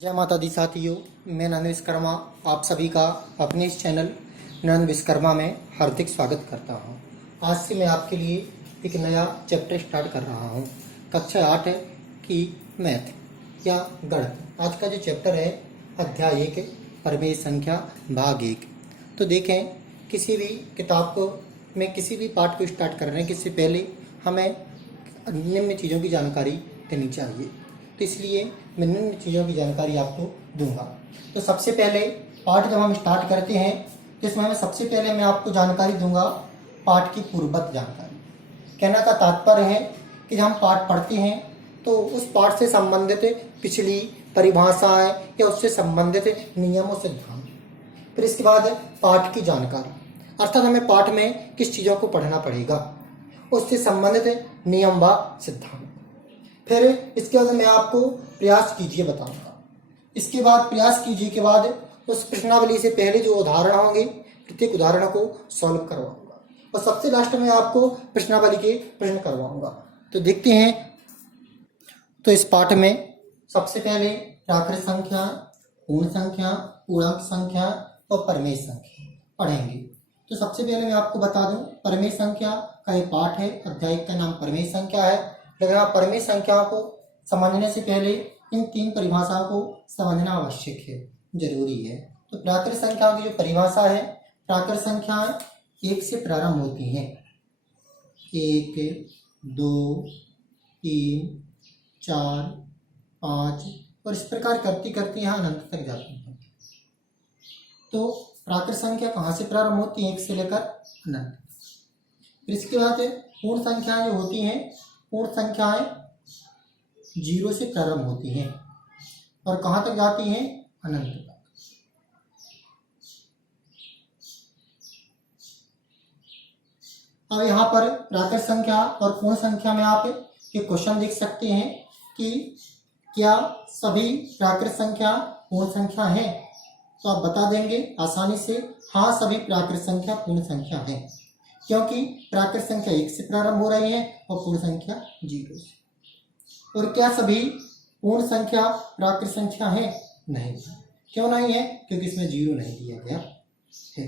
जय माता दी साथियों, मैं नंद विश्वकर्मा आप सभी का अपने इस चैनल नंद विश्वकर्मा में हार्दिक स्वागत करता हूं। आज से मैं आपके लिए एक नया चैप्टर स्टार्ट कर रहा हूं। कक्षा 8 की मैथ या गणित। आज का जो चैप्टर है अध्याय 1 परमेय संख्या भाग 1। तो देखें, किसी भी किताब को में किसी भी पाठ को स्टार्ट करने के से पहले हमें निम्न चीज़ों की जानकारी देनी चाहिए। तो इसलिए मैं निम्न चीज़ों की जानकारी आपको दूंगा। तो सबसे पहले पाठ जब हम स्टार्ट करते हैं तो इसमें सबसे पहले मैं आपको जानकारी दूंगा पाठ की पूर्ववत जानकारी। कहने का तात्पर्य है कि जब हम पाठ पढ़ते हैं तो उस पाठ से संबंधित पिछली परिभाषाएं या उससे संबंधित नियमों सिद्धांत, फिर इसके बाद पाठ की जानकारी, अर्थात हमें पाठ में किस चीज़ों को पढ़ना पड़ेगा, उससे संबंधित नियम व सिद्धांत। फिर इसके बाद मैं आपको प्रयास कीजिए बताऊंगा। इसके बाद प्रयास कीजिए के बाद उस प्रश्नावली से पहले जो उदाहरण होंगे प्रत्येक उदाहरण को सॉल्व करवाऊंगा और सबसे लास्ट में आपको प्रश्नावली के प्रश्न करवाऊंगा। तो देखते हैं। तो इस पाठ में सबसे पहले प्राकृत संख्या, पूर्ण संख्या, पूर्णांक संख्या और परमेय संख्या पढ़ेंगे। तो सबसे पहले मैं आपको बता दूं, परमेय संख्या का एक पाठ है, अध्याय का नाम परमेय संख्या है। लेकिन आप परमेय संख्याओं को समझने से पहले इन तीन परिभाषाओं को समझना आवश्यक है, जरूरी है। तो प्राकृत संख्याओं की जो परिभाषा है, प्राकृत संख्याएं 1 से प्रारंभ होती हैं। 1, 2, 3, 4, 5 और इस प्रकार करती करती यहाँ अनंत तक जाती हैं। तो प्राकृत संख्या कहाँ से प्रारंभ होती है? 1 से लेकर अनंत। फिर इसके बाद पूर्ण संख्याएं जो होती हैं, पूर्ण संख्याएं 0 से प्रारंभ होती हैं और कहाँ तक जाती हैं? अनंत तक। अब यहाँ पर प्राकृत संख्या और पूर्ण संख्या में आप एक क्वेश्चन देख सकते हैं कि क्या सभी प्राकृत संख्या पूर्ण संख्या है? तो आप बता देंगे आसानी से, हाँ सभी प्राकृत संख्या पूर्ण संख्या है, क्योंकि प्राकृत संख्या 1 से प्रारंभ हो रही है और पूर्ण संख्या 0 से। और क्या सभी पूर्ण संख्या प्राकृत संख्या है? नहीं। क्यों नहीं है? क्योंकि इसमें 0 नहीं दिया गया है।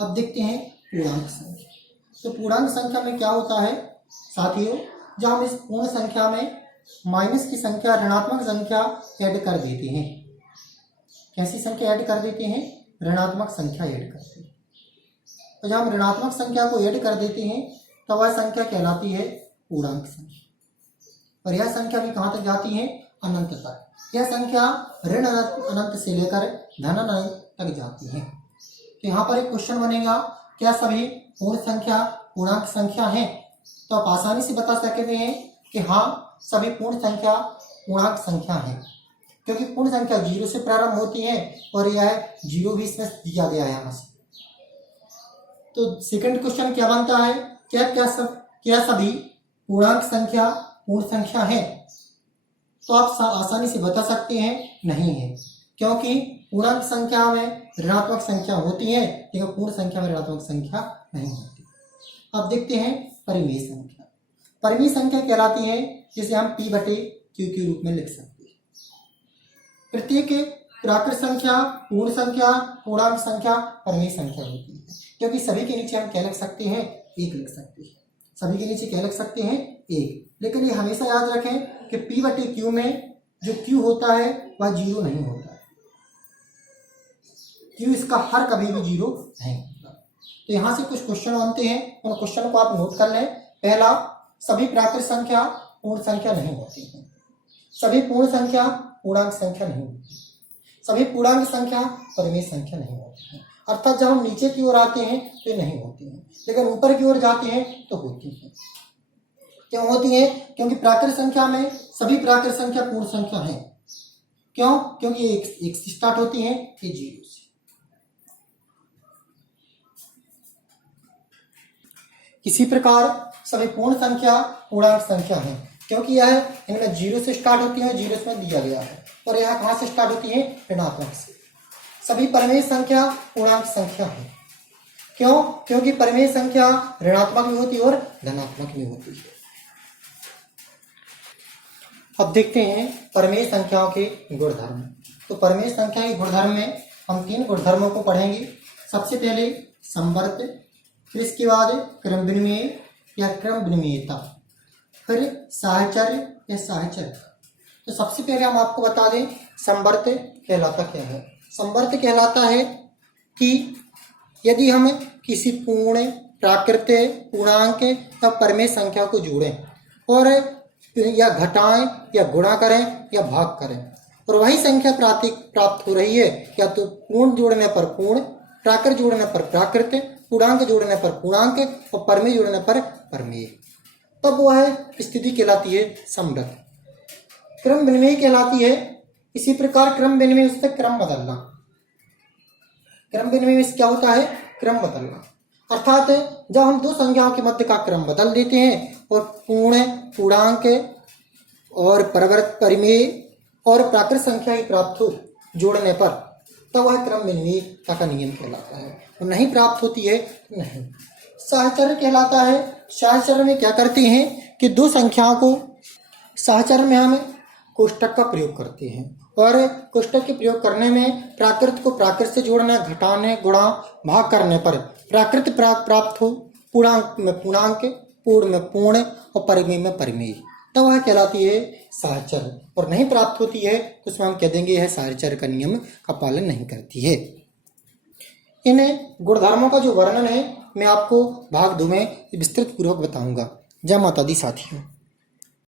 अब देखते हैं पूर्णांक संख्या। तो पूर्णांक संख्या में क्या होता है साथियों, जब हम इस पूर्ण संख्या में माइनस की संख्या, ऋणात्मक संख्या ऐड कर देते हैं। कैसी संख्या ऐड कर देते हैं? ऋणात्मक संख्या ऐड करते हैं। तो जब हम ऋणात्मक संख्या को ऐड कर देते हैं तो वह संख्या कहलाती है पूर्णांक संख्या। और यह संख्या भी कहाँ तक जाती है? अनंत तक। यह संख्या ऋण अनंत से लेकर धन अनंत तक जाती है। तो यहाँ पर एक क्वेश्चन बनेगा, क्या सभी पूर्ण संख्या पूर्णांक संख्या है? तो आप आसानी से बता सकते हैं कि हाँ सभी पूर्ण संख्या पूर्णांक संख्या है, क्योंकि पूर्ण संख्या 0 से प्रारंभ होती है और यह 0 भी इसमें दिया गया है यहाँ से। तो सेकंड क्वेश्चन क्या बनता है, क्या सभी पूर्णांक संख्या पूर्ण संख्या है? तो आप आसानी से बता सकते हैं नहीं है, क्योंकि पूर्णांक संख्या में ऋणात्मक संख्या होती है लेकिन पूर्ण संख्या में ऋणात्मक संख्या नहीं होती। अब देखते हैं परिमेय संख्या। परिमेय संख्या कहलाती है जिसे हम P/Q के रूप में लिख सकते हैं। प्रत्येक प्राकृत संख्या, पूर्ण संख्या, पूर्णांक संख्या परिमेय संख्या होती है, क्योंकि सभी के नीचे हम क्या लिख सकते हैं? 1 लिख सकते हैं। सभी के नीचे क्या लिख सकते हैं? 1। लेकिन ये हमेशा याद रखें कि P/Q में जो Q होता है वह 0 नहीं होता है। Q इसका हर कभी भी 0 नहीं होता। तो यहाँ से कुछ क्वेश्चन बनते हैं, उन क्वेश्चन को आप नोट कर लें। पहला, सभी प्राकृत संख्या पूर्ण संख्या नहीं होती है। सभी पूर्ण संख्या पूर्णांक संख्या नहीं होती। सभी पूर्णांक संख्या परिमेय संख्या नहीं होती है। अर्थात जब हम नीचे की ओर आते हैं तो ये नहीं होती हैं, लेकिन ऊपर की ओर जाते हैं तो होती हैं। क्यों होती है? क्योंकि प्राकृत संख्या में सभी प्राकृत संख्या पूर्ण संख्या है। क्यों? क्योंकि ये 1 से स्टार्ट होती है, ये 0 से। इसी प्रकार सभी पूर्ण संख्या पूर्णांक संख्या है, क्योंकि यह इनमें 0 से स्टार्ट होती है, 0 इसमें दिया गया है। और यह कहाँ से स्टार्ट होती है? ऋणात्मक से। सभी परमेय संख्या पूर्णांक संख्या है। क्यों? क्योंकि परमेय संख्या ऋणात्मक भी होती है और धनात्मक भी होती है। अब देखते हैं परमेय संख्याओं के गुणधर्म। तो परमेय संख्या के गुणधर्म में हम 3 गुणधर्मों को पढ़ेंगे। सबसे पहले संवर्त, फिर इसके बाद क्रम विनिमय या क्रम विनिमयता, फिर साहचर्य या साहचर्य। तो सबसे पहले हम आपको बता दें संवर्त कहलाता क्या है। संवर्त कहलाता है कि यदि हम किसी पूर्ण, प्राकृतिक, पूर्णांक या परमेय संख्या को जोड़ें और या घटाएं या गुणा करें या भाग करें और वही संख्या प्राप्त हो रही है, या तो पूर्ण जोड़ने पर पूर्ण, प्राकृत जोड़ने पर प्राकृत, पूर्णांक जोड़ने पर पूर्णांक और परमेय जोड़ने पर परमेय, तब वह स्थिति कहलाती है समृद्ध। क्रम विनिमय कहलाती है इसी प्रकार क्रम विनिमय उससे क्रम बदलना। क्रम विनिमय में क्या होता है? क्रम बदलना, अर्थात जब हम दो संख्याओं के मध्य का क्रम बदल देते हैं और पूर्ण, पूर्णांक और परिवर्त, परिमेय और प्राकृत संख्या ही प्राप्त हो जोड़ने पर, तब वह क्रम विनिमयता का नियम कहलाता है। और नहीं प्राप्त होती है तो नहीं। साहचर्य कहलाता है। साहचर्य में क्या करते हैं कि दो संख्याओं को, साहचर्य में हम कोष्टक का प्रयोग करते हैं और कोष्टक के प्रयोग करने में प्राकृत को प्राकृत से जोड़ना, घटाने, गुणा, भाग करने पर प्राकृत प्राप्त हो, पूर्णांक में पूर्णांक, पूर्ण में पूर्ण और परिमेय में परिमेय, तो वह कहलाती है साहचर्य। और नहीं प्राप्त होती है तो उसमें हम कह देंगे यह साहचर्य का नियम का पालन नहीं करती है। इन गुणधर्मों का जो वर्णन है मैं आपको भाग 2 में विस्तृत पूर्वक बताऊंगा। जय माता दी साथियों।